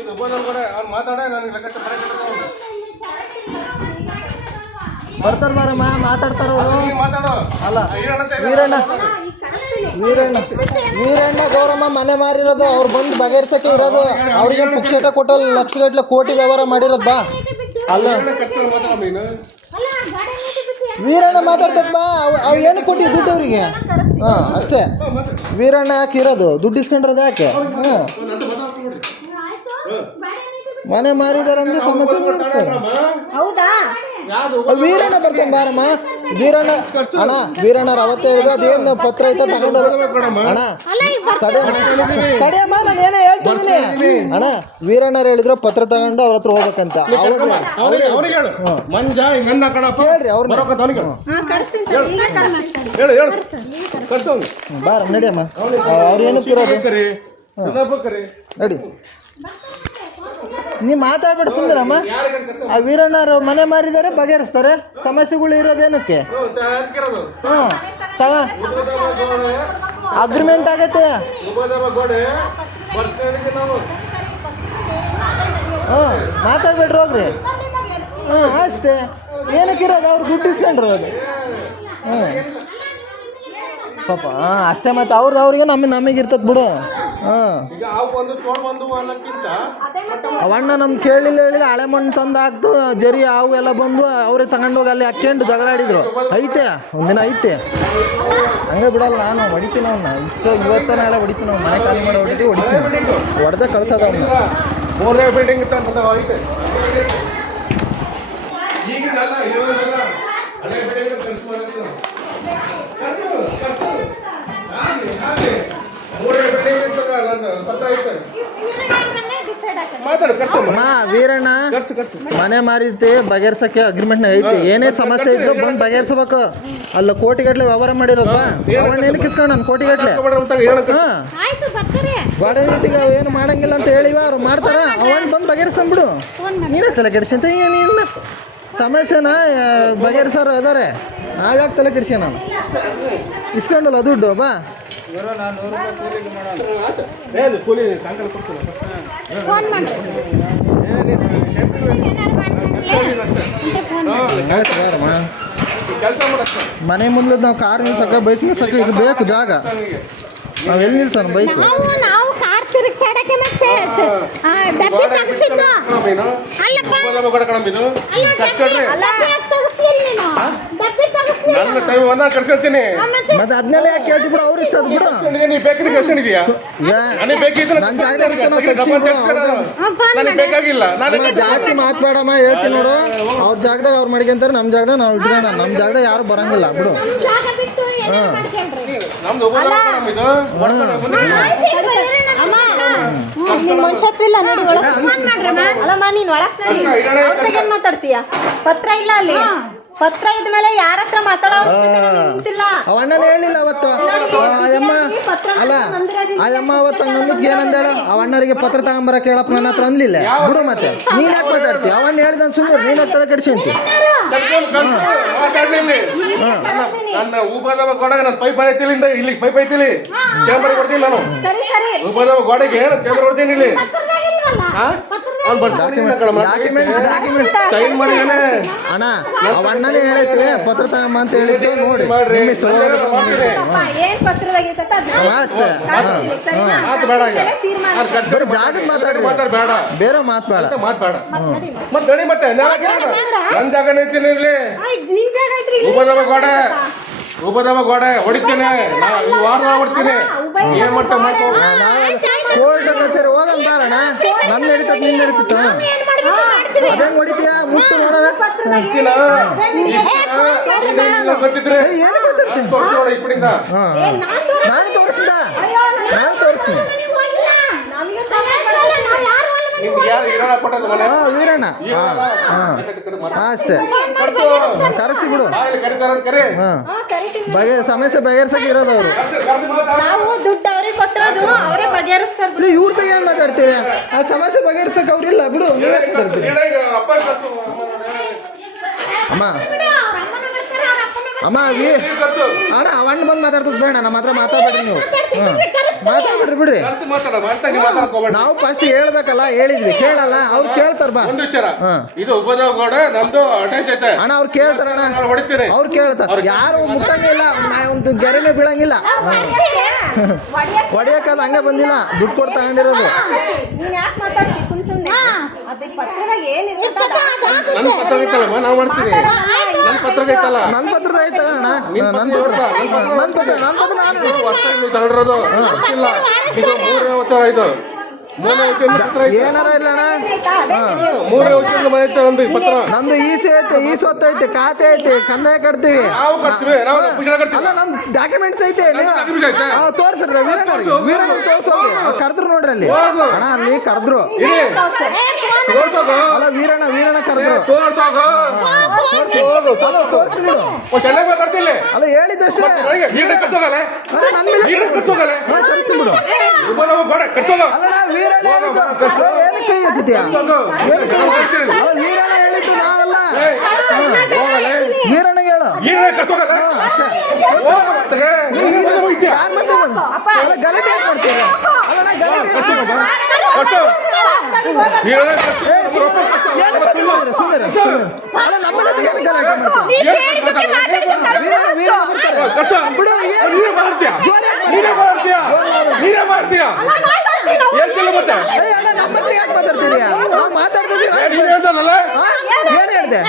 ಈಗ ಕೂಡ ಅವ್ನು ಮಾತಾಡ ನನಗೆ ಲೆಕ್ಕಾಚಾರ ಬರ್ತಾರ ಬಾರಮ್ಮ, ಮಾತಾಡ್ತಾರ ಅವರು. ಮಾತಾಡೋ ಅಲ್ಲ ವೀರಣ್ಣ ವೀರಣ್ಣ ಗೌರಮ್ಮ ಮನೆ ಮಾರಿರೋದು ಅವ್ರು ಬಂದು ಬಗೆಹರಿಸಕ್ಕೆ ಇರೋದು. ಅವ್ರಿಗೆ ಪುಕ್ಷೇಟ ಕೊಟ್ಟಲ್ಲಿ ಲಕ್ಷಗಟ್ಟಲೆ ಕೋಟಿ ವ್ಯವಹಾರ ಮಾಡಿರೋದು. ಬಾ ಅಲ್ಲ ವೀರಣ್ಣ ಮಾತಾಡ್ತದ. ಬಾ ಅವು ಏನು ಕೊಟ್ಟಿ ದುಡ್ಡು ಅವ್ರಿಗೆ? ಹಾಂ ಅಷ್ಟೇ. ವೀರಣ್ಣ ಯಾಕೆ ಇರೋದು? ದುಡ್ಡು ಇಸ್ಕೊಂಡ್ರದು ಯಾಕೆ? ಹ್ಞೂ ಮನೆ ಮಾರಿದಾರಂದ್ರೆ ಸಮಸ್ಯೆ ಬಗೆಹರಿಸ್ತಾರೆ. ಹೌದಾ? ವೀರಣ್ಣ ಬರ್ತಾನೆ ಬಾರಮ್ಮ. ವೀರಣ್ಣ ಅಣ್ಣ ವೀರಣ್ಣವ್ರು ಅವತ್ತೇ ಹೇಳಿದ್ರು ಅದೇನು ಪತ್ರ ಐತ ತಗೊಂಡು ಅಣ್ಣ ತಡೆಯಮ್ಮ, ನಾನು ಏನೇ ಹೇಳ್ತಿದ್ದೀನಿ ಅಣ್ಣ. ವೀರಣ್ಣವ್ರು ಹೇಳಿದ್ರು ಪತ್ರ ತಗೊಂಡು ಅವ್ರ ಹತ್ರ ಹೋಗ್ಬೇಕಂತ. ಹೇಳ್ರಿ ಅವ್ರನ್ನ ಬಾರ ನಡಿಯಮ್ಮ. ಅವ್ರು ಏನಕ್ಕೆ ಇರೋದು? ನಡಿ ನೀ ಮಾತಾಡ್ಬೇಡ ಸುಂದರಮ್ಮ. ಆ ವೀರಣ್ಣರು ಮನೆ ಮಾರಿದ್ದಾರೆ, ಬಗೆಹರಿಸ್ತಾರೆ. ಸಮಸ್ಯೆಗಳು ಇರೋದೇನಕ್ಕೆ? ಹಾಂ ಅಗ್ರಿಮೆಂಟ್ ಆಗತ್ತೆ. ಹಾಂ ಮಾತಾಡ್ಬೇಡ್ರಿ ಹೋಗ್ರಿ. ಹಾಂ ಅಷ್ಟೇ. ಏನಕ್ಕಿರೋದು? ಅವ್ರು ದುಡ್ಡು ಇಸ್ಕೊಂಡ್ರು ಅದು. ಹಾಂ ಪಾಪ. ಹಾಂ ಅಷ್ಟೇ. ಮತ್ತು ಅವ್ರಿಗೆ ನಮಗೆ ಇರ್ತದೆ ಬಿಡು. ಹಾಂ ಅವಣ್ಣ ನಮ್ಗೆ ಕೇಳಿಲ್ಲ ಹೇಳಿಲ್ಲ. ಹಳೆ ಮಣ್ಣು ತಂದು ಹಾಕ್ತು ಜರಿ ಅವು ಎಲ್ಲ ಬಂದು ಅವರೇ ತಗೊಂಡೋಗಿ ಅಲ್ಲಿ ಹಾಕ್ಕೊಂಡು ಜಗಳಾಡಿದ್ರು. ಐತೆ ಒಂದಿನ ಐತೆ. ಹಂಗೆ ಬಿಡಲ್ಲ, ನಾನು ಹೊಡಿತೀನಿ ಅವನ್ನ. ಇವತ್ತ ನಾಳೆ ಹೊಡಿತೀನಿ. ಅವ್ನು ಮನೆ ಖಾಲಿ ಮಾಡಿ ಹೊಡಿತೀನಿ. ಹೊಡೆದ ಕಳ್ಸೋದ ಅವನ್ನ. ಮೂರನೇ ಬಿಲ್ಡಿಂಗ್ ವೀರಣ್ಣ ಮನೆ ಮಾರಿದ್ದೆ ಬಗೆಹರ್ಸಕ್ಕೆ ಅಗ್ರಿಮೆಂಟ್ ಐತಿ. ಏನೇ ಸಮಸ್ಯೆ ಇದ್ರು ಬಂದು ಬಗೆಹರಿಸ್ಬೇಕು. ಅಲ್ಲ ಕೋಟಿಗಟ್ಲೆ ವ್ಯವಹಾರ ಮಾಡಿರೋದು. ಅವಣ್ಣ ಏನಕ್ಕೆ ಇಸ್ಕೊಂಡು ನಾನು ಕೋಟಿಗಟ್ಲೆ? ಹಾಂ ಬಾಡೇಟಿಗೆ ಏನು ಮಾಡಂಗಿಲ್ಲ ಅಂತ ಹೇಳಿವ. ಅವ್ರು ಮಾಡ್ತಾರ. ಅವಣ್ಣ ಬಂದು ಬಗೆಹರಿಸ್ತಾನೆ ಬಿಡು. ನೀನೇ ತಲೆ ಕೆಡಿಸ್ಕೊಂತ ಏನಿಲ್ಲ. ಸಮಸ್ಯೆನ ಬಗೆಹರಿಸೋರು ಅದಾರೆ. ನಾವ್ಯಾಕೆ ತಲೆ ಕೆಡಿಸ್ಕ? ನಾನು ಇಸ್ಕೊಂಡಲ್ಲ ದುಡ್ಡು. ಬಾ ಮನೆ ಮುಂದೆ ನಾವು ಕಾರ್ ನಿಲ್ಸಕ್ಕೆ ಬೈಕ್ ನಿಲ್ಸಕ್ಕೆ ಈಗ ಬೇಕು ಜಾಗ. ನಾವ್ ಎಲ್ಲಿ ನಿಲ್ಸೋಣ ಬೈಕ್? ನಾವು ಕಾರ್ ತಿರುಗಿಸಾಡಕ್ಕೆ ಮತ್ತೆ ಡಬ್ಬಿ ತಗಸಿದ್ದು ಅಲ್ಲಪ್ಪ. ನನ್ನ ಟೈಮ್ ಒಂದ ಕರ್ಕೊಳ್ತೀನಿ. ಮತ್ತೆ ಅದನ್ನೆಲ್ಲ ಯಾಕೆ ಕೇಳ್ತಿ ಬಿಡು? ಅವ್ರು ಇಷ್ಟ ಅದು ಬಿಡು. ನೀ ಬೇಕಿದ್ರೆ ಕಳ್ಸಿದ್ಯಾ? ನನಗೆ ಬೇಕಿದ್ರೆ ನನಗೆ ಬೇಕಾಗಿಲ್ಲ. ಜಾಸ್ತಿ ಮಾತಾಡಮ್ಮ, ಹೇಳ್ತೀನಿ ನೋಡು. ಅವ್ರ ಜಾಗದಾಗ ಅವ್ರು ಮಾಡ್ಕೊಂತಾರೆ, ನಮ್ಮ ಜಾಗದಾಗ ನಾವು ಇಟ್ಕೋಣ. ನಮ್ಮ ಜಾಗದಾಗ ಯಾರು ಬರಂಗಿಲ್ಲ ಬಿಡು. ಹಾಂ ನಮ್ದು ಇದು ನಿಮ್ ಮನುಷ್ಯತ್ವ ಇಲ್ಲ ನೋಡಿ. ಒಳಗೆ ಅಲ್ಲಮ್ಮ ನೀನ್ ಒಳಗ್ ನೋಡಿ. ಏನ್ ಮಾತಾಡ್ತೀಯ? ಪತ್ರ ಇಲ್ಲ ಅಲ್ಲಿ. ಪತ್ರ ಇದ್ಮೇಲೆ ಯಾರ ಹತ್ರ ಮಾತಾಡೋ ನಿಂತಿಲ್ಲ. ಅವ ಅಣ್ಣನ ಹೇಳಿಲ್ಲ ಅವತ್ತು. ಅಯ್ಯಮ್ಮ ಅಲ್ಲ ಅಯ್ಯಮ್ಮ ಅವತ್ತು ಹಂಗಂದಕ್ಕೆ ಏನಂದೇಳ? ಅವ ಅಣ್ಣರಿಗೆ ಪತ್ರ ತಗೊಂಬರಕ್ಕೆ ಹೇಳಪ್ಪ ನನ್ನ ಹತ್ರ ಅನ್ಲಿಲ್ಲ ಬಿಡು. ಮತ್ತೆ ನೀನ್ ಯಾಕೆ ಮಾತಾಡ್ತಿ? ಅವನ್ನ ಹೇಳ್ದ ಸುಮ್ಮನೆ ನೀನ್ ಹತ್ರ ಕಡಿಸಂತಿ. ನನ್ನ ಉಪದವ ಗೋಡೆಗೆ ನಾನು ಪೈಪ್ ಐತಿಲ್ಲ. ಇಲ್ಲಿ ಪೈಪ್ ಐತಿಲಿ ಚೇಂಬರ್ ಕೊಡ್ತೀನಿ. ನಾನು ಉಪದವ ಗೋಡೆಗೆ ಚೇಂಬರ್ ಕೊಡ್ತೀನಿ. ಇಲ್ಲಿ ಅಣ್ಣ ಅವ ಅಣ್ಣನೇ ಹೇಳೈತಿ ಪತ್ರ ತಗೊಂಬ ಅಂತ ಹೇಳಿದ್ದು. ನೋಡಿ ಅಷ್ಟೇ. ಬರೀ ಜಾಗದ ಮಾತಾಡ್ರಿ, ಬೇರೆ ಮಾತಾಡ. ಮತ್ತೆ ನನ್ನ ಜಾಗ ನಿಂತೀನಿ. ಇಲ್ಲಿ ಉಪದವ ಗೋಡೆ ಹೊಡಿತೀನಿ. ವಾರ ಹೊಡ್ತೀನಿ. ಏನ್ ಮಟ್ಟ ಕೋರ್ಟ್ ಕಚೇರಿ ಹೋಗನ್ ಬಾರಣ. ನನ್ನ ನಡೀತದ ನಿನ್ ನಡೀತಿತ್ತು. ಅದೇನ್ ಹೊಡಿತೀಯ? ಮುಟ್ಟು ನೋಡೋಣ. ಏನು ಮಾತಾಡ್ತೀನಿ? ನಾನು ತೋರಿಸ್ದ ವೀರಣ್ಣ. ಅಷ್ಟೇ ಕರೆಸಿ ಬಿಡು. ಸಮಸ್ಯೆ ಬಗೆಹರ್ಸಕ್ಕೆ ಇರೋದವ್ರು. ನಾವು ದುಡ್ಡು ಅವ್ರಿಗೆ ಕೊಟ್ಟೋದು ಅವರೇ ಬಗೆಹರಿಸ್ತಾರೆ. ಇವ್ರ ತಗ ಏನ್ ಮಾತಾಡ್ತೀರಿ? ಆ ಸಮಸ್ಯೆ ಬಗೆಹರ್ಸಕ್ಕೆ ಅವ್ರಿಲ್ಲ ಬಿಡು. ನೀವೇ ಮಾತಾಡ್ತೀರಿ. ಅಮ್ಮ ಅಮ್ಮ ಅಣ್ಣ ಅವಣ್ಣ ಬಂದು ಮಾತಾಡ್ತದ ಬೇಡ ನಮ್ಮ ಹತ್ರ ಮಾತಾಡ್ಬೇಡ್ರಿ ನೀವು ಮಾತಾಡ್ಬಿಡ್ರಿ ಬಿಡ್ರಿ ನಾವು ಫಸ್ಟ್ ಹೇಳ್ಬೇಕಲ್ಲ ಹೇಳಿದ್ವಿ ಕೇಳಲ್ಲ ಅವ್ರು ಕೇಳ್ತಾರ ಬಾ ಒಂದು ವಿಚಾರ ಇದು ಉಪದೇವಗೌಡ ನಮ್ದು ಅಟ್ಯಾಚ್ ಐತೆ ಅಣ್ಣ ಅವ್ರು ಕೇಳ್ತಾರ ಅಣ್ಣ ಹೊಡಿತೀನಿ ಅವ್ರು ಕೇಳ್ತಾರ ಯಾರು ಮುಟ್ಟಂಗಿಲ್ಲ ಒಂದು ಗೆರೆನೆ ಬೀಳಂಗಿಲ್ಲ ಹೊಡಿಯಕ್ಕದ ಹಂಗೆ ಬಂದಿಲ್ಲ ದುಡ್ಡು ಕೊಟ್ಟು ತಗೊಂಡಿರೋದು ನೀನ್ ಯಾಕೆ ಮಾತಾಡ್ತಿ ಸುಮ್ನೆ ಅದೇ ಪತ್ರದಾಗ ಏನಿರ್ತದ ನನ್ನ ಪತ್ರ ಐತಲ್ಲಮ್ಮ ನಾವು ಮಾಡ್ತೀವಿ ನನ್ನ ಪತ್ರ ಐತಲ್ಲ ನನ್ನ ಪತ್ರದ ಐತಲ್ಲ ಅಣ್ಣ ನನ್ನ ಪತ್ರ ನಾನು ಹೊಸದಾಗಿ ತಗೊಂಡಿರೋದು ಗೊತ್ತಿಲ್ಲ ಇದು 3 ವರ್ಷ ಆಯ್ತು 3 ವರ್ಷ ಏನಾರ ಇಲ್ಲ ಅಣ್ಣ 3 ವರ್ಷದ ಮನೆ ಐತೆ ಒಂದು ಪತ್ರ ನಮ್ದು ಈಸಿ ಐತೆ ಈ ಸ್ವತ್ತು ಐತೆ ಖಾತೆ ಐತೆ ಕಂದಾಯ ಕಟ್ತೀವಿ ನಾವು ಕಟ್ತೀವಿ ನಾವು ಪುಸ್ತಕ ಕಟ್ತೀವಿ ಅಲ್ಲ ನಮ್ ಡಾಕ್ಯುಮೆಂಟ್ಸ್ ಐತೆ documents ಐತೆ? ತೋರ್ಸ್ರಿ ವೀರಣ್ಣ ತೋರ್ಸೋದು ಕರೆದ್ರು ನೋಡ್ರಿ ಅಲ್ಲಿ ಅಣ್ಣ ಅಲ್ಲಿ ಕರೆದ್ರು ತೋರ್ಸೋದು ಅಲ್ಲ ವೀರಣ್ಣ ಕರೆದ್ರು ತೋರ್ಸೋದು ತೋರ್ಸಿ ಬಿಡು ಚೆನ್ನಾಗಿ ಮಾತಾಡ್ತಿಲ್ಲ ಅಲ್ಲ ಹೇಳಿದ್ದಷ್ಟೇ ಈಗ ಕಟ್ಸೋಗಲ್ಲ ಅಲ್ಲ ನನ್ನ ಮೇಲೆ ಈಗ ಕಟ್ಸೋಗಲ್ಲ ತೋರಿಸಿ ಬಿಡು ಉಪದೇವಗೌಡ ಕಟ್ಸೋದು ಅಲ್ಲ ವೀರಣ್ಣ ಹೇಳಿದ್ದು ಏನಕ್ಕೆ ಕೈ ಎತ್ತಿದ್ಯಾ ಏನಕ್ಕೆ ಅಲ್ಲ ವೀರಣ್ಣ ಹೇಳಿದ್ದು ನಾವಲ್ಲ ವೀರಣ್ಣಗೆ ಹೇಳು ಈಗ ಕಟ್ಸೋಗಲ್ಲ ಅಷ್ಟೇ ಯಾರ ಮಂದಿ ಬಂದು ಅಲ್ಲ ಗಲಾಟೆ ಯಾಕೆ ಮಾಡ್ತೀರ ಅಲ್ಲ ಗಲಾಟೆ ಸುಂದರ ಅಲ್ಲ ನಮ್ಮನೆ ಏನು ಗಲಾಟೆ ಮಾಡ್ತೀವಿ ವೀರಣ್ಣ ಬರ್ತಾರೆ ಬಿಡು ನೀನೇ ಮಾಡ್ತೀಯ ಮತ್ತೆ ಅಲ್ಲ ನಮ್ಮ ಮತ್ತೆ ಯಾಕೆ ಮಾತಾಡ್ತೀರಿ ನಾವು ಮಾತಾಡ್ತಿದ್ದೀವಿ ನೀನ್ ಹೇಳ್ದಲ್ಲ ಏನು ಹೇಳಿದೆ